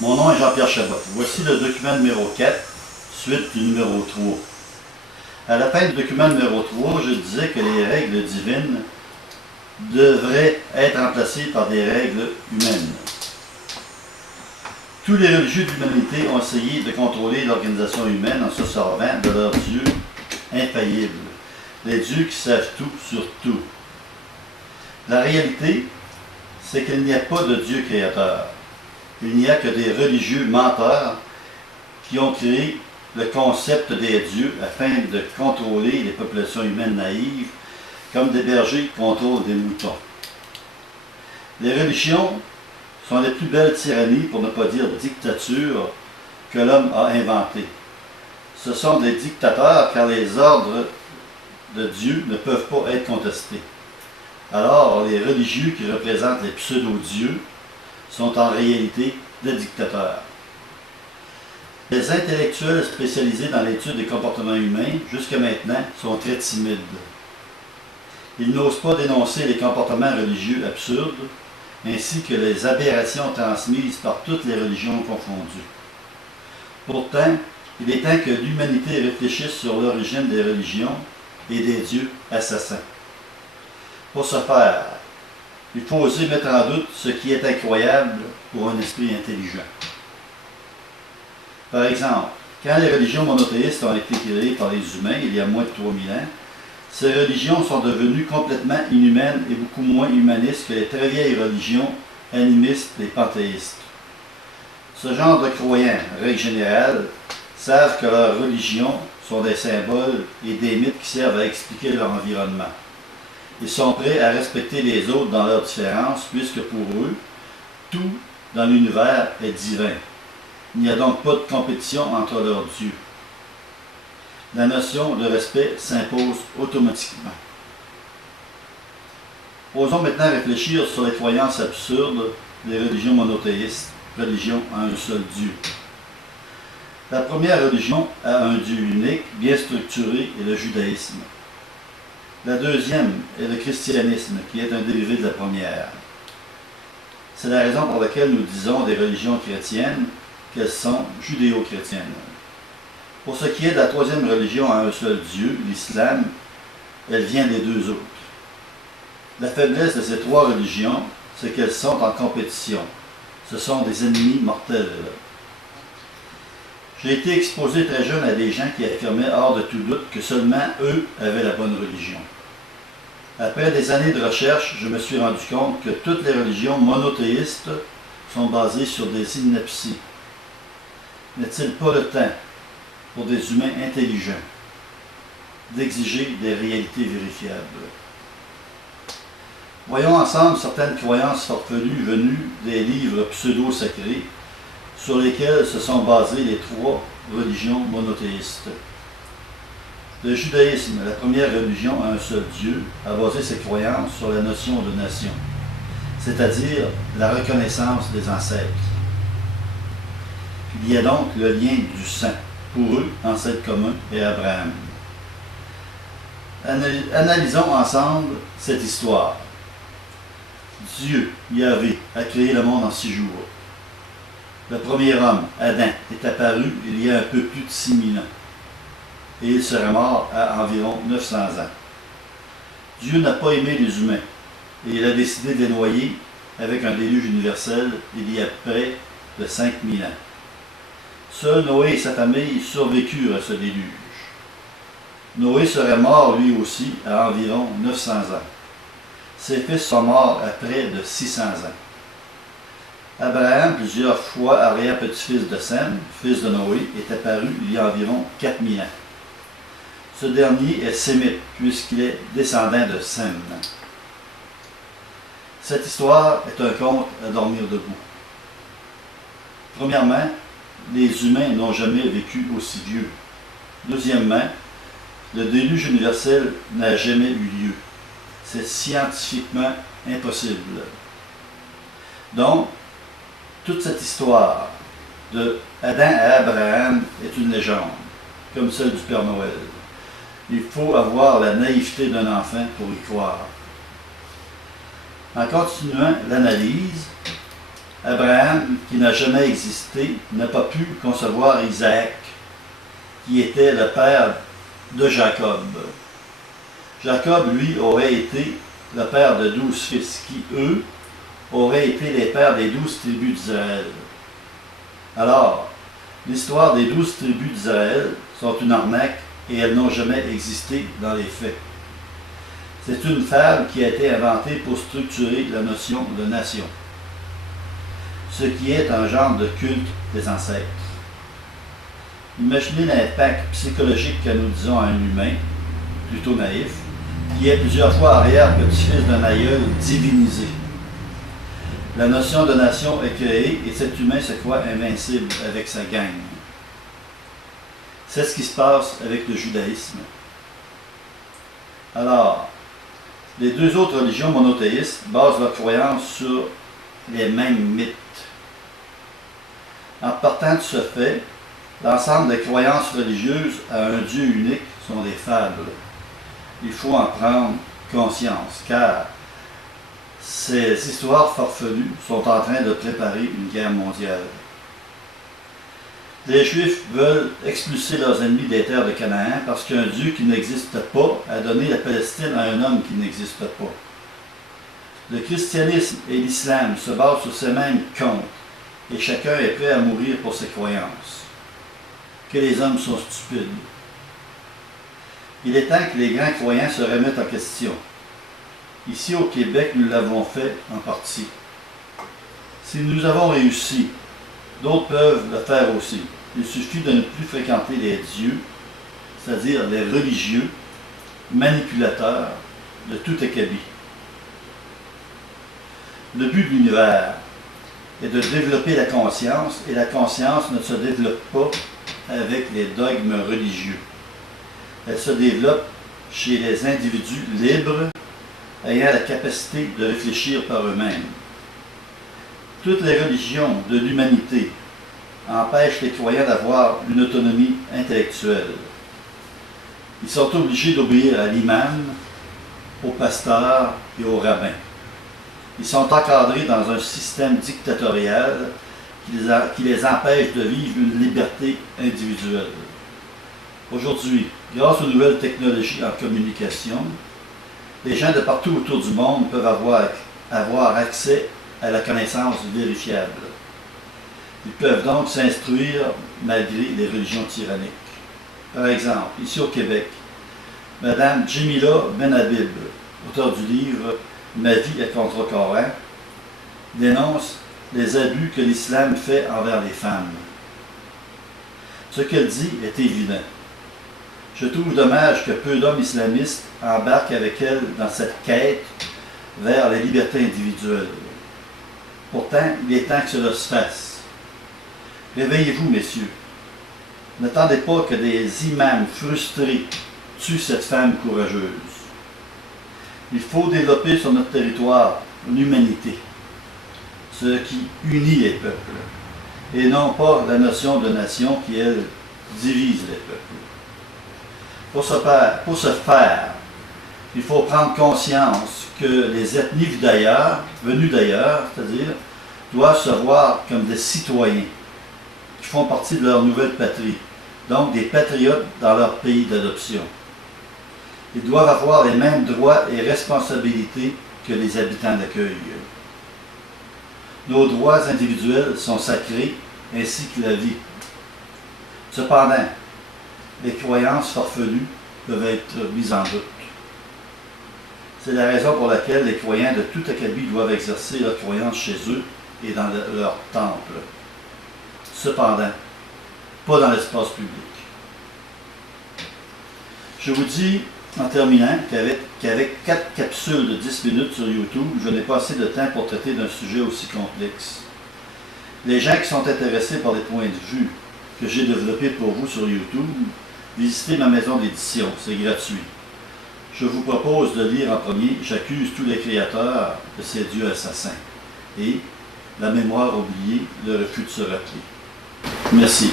Mon nom est Jean-Pierre Chabot. Voici le document numéro 4, suite du numéro 3. À la fin du document numéro 3, je disais que les règles divines devraient être remplacées par des règles humaines. Tous les religieux de l'humanité ont essayé de contrôler l'organisation humaine en se servant de leurs dieux infaillibles, les dieux qui savent tout sur tout. La réalité, c'est qu'il n'y a pas de Dieu créateur. Il n'y a que des religieux menteurs qui ont créé le concept des dieux afin de contrôler les populations humaines naïves comme des bergers contrôlent des moutons. Les religions sont les plus belles tyrannies, pour ne pas dire dictatures, que l'homme a inventées. Ce sont des dictateurs car les ordres de Dieu ne peuvent pas être contestés. Alors, les religieux qui représentent les pseudo-dieux sont en réalité des dictateurs. Les intellectuels spécialisés dans l'étude des comportements humains, jusqu'à maintenant, sont très timides. Ils n'osent pas dénoncer les comportements religieux absurdes, ainsi que les aberrations transmises par toutes les religions confondues. Pourtant, il est temps que l'humanité réfléchisse sur l'origine des religions et des dieux assassins. Pour ce faire, il faut oser mettre en doute ce qui est incroyable pour un esprit intelligent. Par exemple, quand les religions monothéistes ont été créées par les humains il y a moins de 3000 ans, ces religions sont devenues complètement inhumaines et beaucoup moins humanistes que les très vieilles religions animistes et panthéistes. Ce genre de croyants, règle générale, savent que leurs religions sont des symboles et des mythes qui servent à expliquer leur environnement. Ils sont prêts à respecter les autres dans leurs différences, puisque pour eux, tout dans l'univers est divin. Il n'y a donc pas de compétition entre leurs dieux. La notion de respect s'impose automatiquement. Osons maintenant réfléchir sur les croyances absurdes des religions monothéistes, religion à un seul Dieu. La première religion a un Dieu unique, bien structuré, est le judaïsme. La deuxième est le christianisme, qui est un dérivé de la première. C'est la raison pour laquelle nous disons des religions chrétiennes qu'elles sont judéo-chrétiennes. Pour ce qui est de la troisième religion à un seul Dieu, l'islam, elle vient des deux autres. La faiblesse de ces trois religions, c'est qu'elles sont en compétition. Ce sont des ennemis mortels. J'ai été exposé très jeune à des gens qui affirmaient hors de tout doute que seulement eux avaient la bonne religion. Après des années de recherche, je me suis rendu compte que toutes les religions monothéistes sont basées sur des inepties. N'est-il pas le temps, pour des humains intelligents, d'exiger des réalités vérifiables? Voyons ensemble certaines croyances farfelues venues des livres pseudo-sacrés sur lesquels se sont basées les trois religions monothéistes. Le judaïsme, la première religion à un seul Dieu, a basé ses croyances sur la notion de nation, c'est-à-dire la reconnaissance des ancêtres. Il y a donc le lien du sang, pour eux, ancêtre commun et Abraham. Analysons ensemble cette histoire. Dieu, Yahvé, a créé le monde en 6 jours. Le premier homme, Adam, est apparu il y a un peu plus de 6000 ans. Et il sera mort à environ 900 ans. Dieu n'a pas aimé les humains, et il a décidé de les noyer avec un déluge universel il y a près de 5000 ans. Seul Noé et sa famille survécurent à ce déluge. Noé serait mort lui aussi à environ 900 ans. Ses fils sont morts à près de 600 ans. Abraham, plusieurs fois arrière-petit-fils de Sem, fils de Noé, est apparu il y a environ 4000 ans. Ce dernier est sémite, puisqu'il est descendant de Sem. Cette histoire est un conte à dormir debout. Premièrement, les humains n'ont jamais vécu aussi vieux. Deuxièmement, le déluge universel n'a jamais eu lieu. C'est scientifiquement impossible. Donc, toute cette histoire de Adam à Abraham est une légende, comme celle du Père Noël. Il faut avoir la naïveté d'un enfant pour y croire. En continuant l'analyse, Abraham, qui n'a jamais existé, n'a pas pu concevoir Isaac, qui était le père de Jacob. Jacob, lui, aurait été le père de 12 fils, qui, eux, auraient été les pères des 12 tribus d'Israël. Alors, l'histoire des 12 tribus d'Israël sont une arnaque et elles n'ont jamais existé dans les faits. C'est une fable qui a été inventée pour structurer la notion de nation, ce qui est un genre de culte des ancêtres. Imaginez l'impact psychologique que nous disons à un humain, plutôt naïf, qui est plusieurs fois arrière-petit-fils d'un aïeul divinisé. La notion de nation est créée et cet humain se croit invincible avec sa gang. C'est ce qui se passe avec le judaïsme. Alors, les deux autres religions monothéistes basent leur croyance sur les mêmes mythes. En partant de ce fait, l'ensemble des croyances religieuses à un Dieu unique sont des fables. Il faut en prendre conscience, car ces histoires farfelues sont en train de préparer une guerre mondiale. Les Juifs veulent expulser leurs ennemis des terres de Canaan parce qu'un Dieu qui n'existe pas a donné la Palestine à un homme qui n'existe pas. Le christianisme et l'islam se basent sur ces mêmes contes et chacun est prêt à mourir pour ses croyances. Que les hommes sont stupides. Il est temps que les grands croyants se remettent en question. Ici au Québec, nous l'avons fait en partie. Si nous avons réussi, d'autres peuvent le faire aussi. Il suffit de ne plus fréquenter les dieux, c'est-à-dire les religieux, manipulateurs de tout acabit. Le but de l'univers est de développer la conscience, et la conscience ne se développe pas avec les dogmes religieux. Elle se développe chez les individus libres ayant la capacité de réfléchir par eux-mêmes. Toutes les religions de l'humanité empêchent les croyants d'avoir une autonomie intellectuelle. Ils sont obligés d'obéir à l'imam, au pasteur et au rabbin. Ils sont encadrés dans un système dictatorial qui les empêche de vivre une liberté individuelle. Aujourd'hui, grâce aux nouvelles technologies en communication, les gens de partout autour du monde peuvent avoir accès à la connaissance vérifiable. Ils peuvent donc s'instruire malgré les religions tyranniques. Par exemple, ici au Québec, Mme Jemila Benhabib, auteure du livre « Ma vie est contre Coran », dénonce les abus que l'islam fait envers les femmes. Ce qu'elle dit est évident. Je trouve dommage que peu d'hommes islamistes embarquent avec elle dans cette quête vers la liberté individuelle. Pourtant, il est temps que cela se fasse. Réveillez-vous, messieurs. N'attendez pas que des imams frustrés tuent cette femme courageuse. Il faut développer sur notre territoire l'humanité, ce qui unit les peuples, et non pas la notion de nation qui, elle, divise les peuples. Pour ce faire, il faut prendre conscience que les ethnies venues d'ailleurs, c'est-à-dire, doivent se voir comme des citoyens qui font partie de leur nouvelle patrie, donc des patriotes dans leur pays d'adoption. Ils doivent avoir les mêmes droits et responsabilités que les habitants d'accueil. Nos droits individuels sont sacrés, ainsi que la vie. Cependant, les croyances farfelues peuvent être mises en doute. C'est la raison pour laquelle les croyants de tout acabit doivent exercer leurs croyances chez eux et dans leur temple. Cependant, pas dans l'espace public. Je vous dis, en terminant, qu'avec 4 capsules de 10 minutes sur YouTube, je n'ai pas assez de temps pour traiter d'un sujet aussi complexe. Les gens qui sont intéressés par les points de vue que j'ai développés pour vous sur YouTube, visitez ma maison d'édition, c'est gratuit. Je vous propose de lire en premier « J'accuse tous les créateurs de ces dieux assassins » et « La mémoire oubliée, le refus de se rappeler ». Merci.